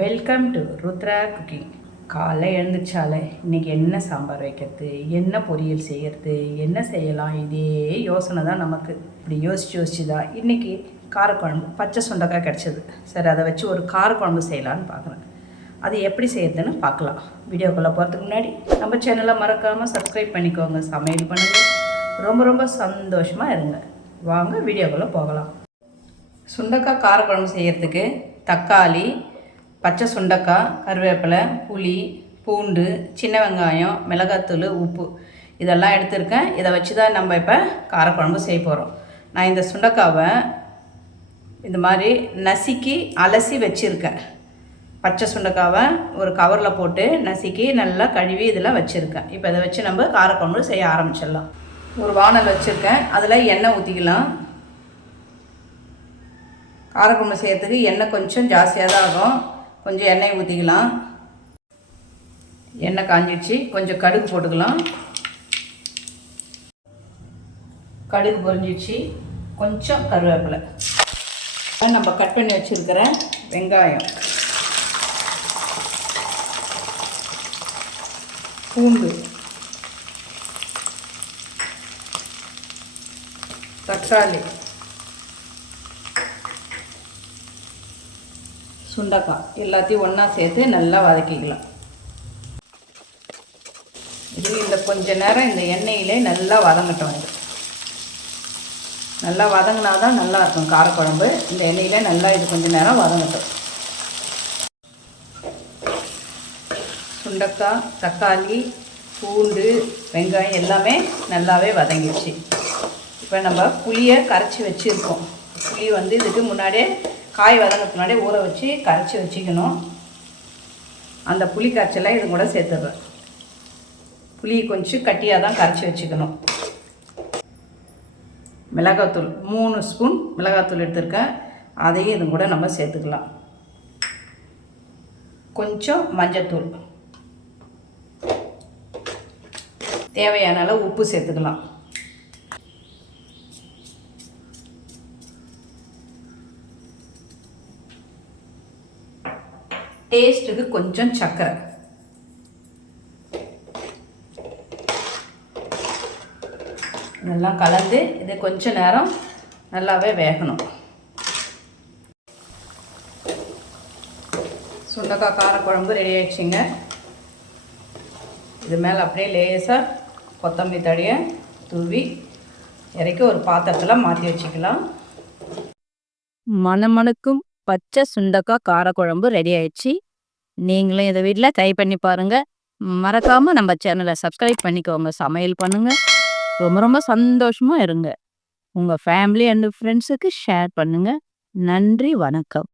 Welcome to Rudra cooking. காலை எழுந்துச்சாலே இன்றைக்கி என்ன சாம்பார் வைக்கிறது, என்ன பொரியல் செய்கிறது, என்ன செய்யலாம், இதே யோசனை தான் நமக்கு. இப்படி யோசிச்சு தான் இன்றைக்கி காரக்குழம்பு பச்சை சுண்டைக்காய் கிடச்சிது. சரி, அதை வச்சு ஒரு காரக்குழம்பு செய்யலான்னு பார்க்குறேன். அது எப்படி செய்யறதுன்னு பார்க்கலாம். வீடியோக்குள்ளே போகிறதுக்கு முன்னாடி நம்ம சேனலை மறக்காமல் சப்ஸ்கிரைப் பண்ணிக்கோங்க. சமையல் பண்ணுங்கள், ரொம்ப ரொம்ப சந்தோஷமாக இருங்க. வாங்க வீடியோக்குள்ளே போகலாம். சுண்டைக்காய் காரக்குழம்பு செய்கிறதுக்கு தக்காளி, பச்சை சுண்டைக்காய், கருவேப்பிலை, புளி, பூண்டு, சின்ன வெங்காயம், மிளகாத்தூள், உப்பு இதெல்லாம் எடுத்துருக்கேன். இதை வச்சு தான் நம்ம இப்போ காரக்குழம்பு செய்ய போகிறோம். நான் இந்த சுண்டைக்காவை இந்த மாதிரி நசுக்கி அலசி வச்சுருக்கேன். பச்சை சுண்டைக்காவை ஒரு கவரில் போட்டு நசுக்கி நல்லா கழுவி இதெல்லாம் வச்சுருக்கேன். இப்போ இதை வச்சு நம்ம காரக்குழம்பு செய்ய ஆரம்பிச்சிடலாம். ஒரு வானல் வச்சுருக்கேன், அதில் எண்ணெய் ஊற்றிக்கலாம். காரக்குழம்பு செய்யறதுக்கு எண்ணெய் கொஞ்சம் ஜாஸ்தியாக தான் ஆகும். கொஞ்சம் எண்ணெய் ஊற்றிக்கலாம். எண்ணெய் காஞ்சிடுச்சு, கொஞ்சம் கடுகு போட்டுக்கலாம். கடுகு பொரிஞ்சிடுச்சு, கொஞ்சம் கருவேப்பிலை, நம்ம கட் பண்ணி வச்சுருக்கிற வெங்காயம், பூண்டு, தக்காளி, சுண்டைக்காய் எல்லாத்தையும் ஒன்றா சேர்த்து நல்லா வதக்கிக்கலாம். இது இந்த கொஞ்ச நேரம் இந்த எண்ணெயிலே நல்லா வதங்கட்டும். இது நல்லா வதங்கினா தான் நல்லா இருக்கும் காரக்குழம்பு. இந்த எண்ணெயிலே நல்லா இது கொஞ்சம் நேரம் வதங்கட்டும். சுண்டைக்காய், தக்காளி, பூண்டு, வெங்காயம் எல்லாமே நல்லாவே வதங்கிடுச்சு. இப்போ நம்ம புளியை கரைச்சி வச்சுருக்கோம். புளி இதுக்கு முன்னாடியே காய் வதங்கிறதுக்கு முன்னாடி ஊற வச்சு கரைச்சி வச்சுக்கணும். அந்த புளி கரைச்சலை இது கூட சேர்த்துடுறேன். புளி கொஞ்சம் கட்டியாக தான் கரைச்சி வச்சுக்கணும். மிளகாத்தூள் 3 ஸ்பூன் மிளகாத்தூள் எடுத்துருக்கேன். அதையும் இது கூட நம்ம சேர்த்துக்கலாம். கொஞ்சம் மஞ்சத்தூள், தேவையான அளவு உப்பு சேர்த்துக்கலாம். டேஸ்ட்டுக்கு கொஞ்சம் சர்க்கரை, இதெல்லாம் கலந்து இது கொஞ்சம் நேரம் நல்லாவே வேகணும். சுண்டைக்காய் காரக்குழம்பு ரெடி ஆயிடுச்சுங்க. இது மேலே அப்படியே லேசாக கொத்தமல்லி தழையை தூவி இறக்கி ஒரு பாத்திரத்தில் மாற்றி வச்சுக்கலாம். மணமணக்கும் பச்சை சுண்டைக்காய் காரக்குழம்பு ரெடி ஆயிடுச்சு. நீங்களும் இதை வீட்டில் ட்ரை பண்ணி பாருங்கள். மறக்காமல் நம்ம சேனலை சப்ஸ்கிரைப் பண்ணிக்கோங்க. சமையல் பண்ணுங்கள், ரொம்ப ரொம்ப சந்தோஷமாக இருங்க. உங்கள் ஃபேமிலி அண்ட் ஃப்ரெண்ட்ஸுக்கு ஷேர் பண்ணுங்கள். நன்றி, வணக்கம்.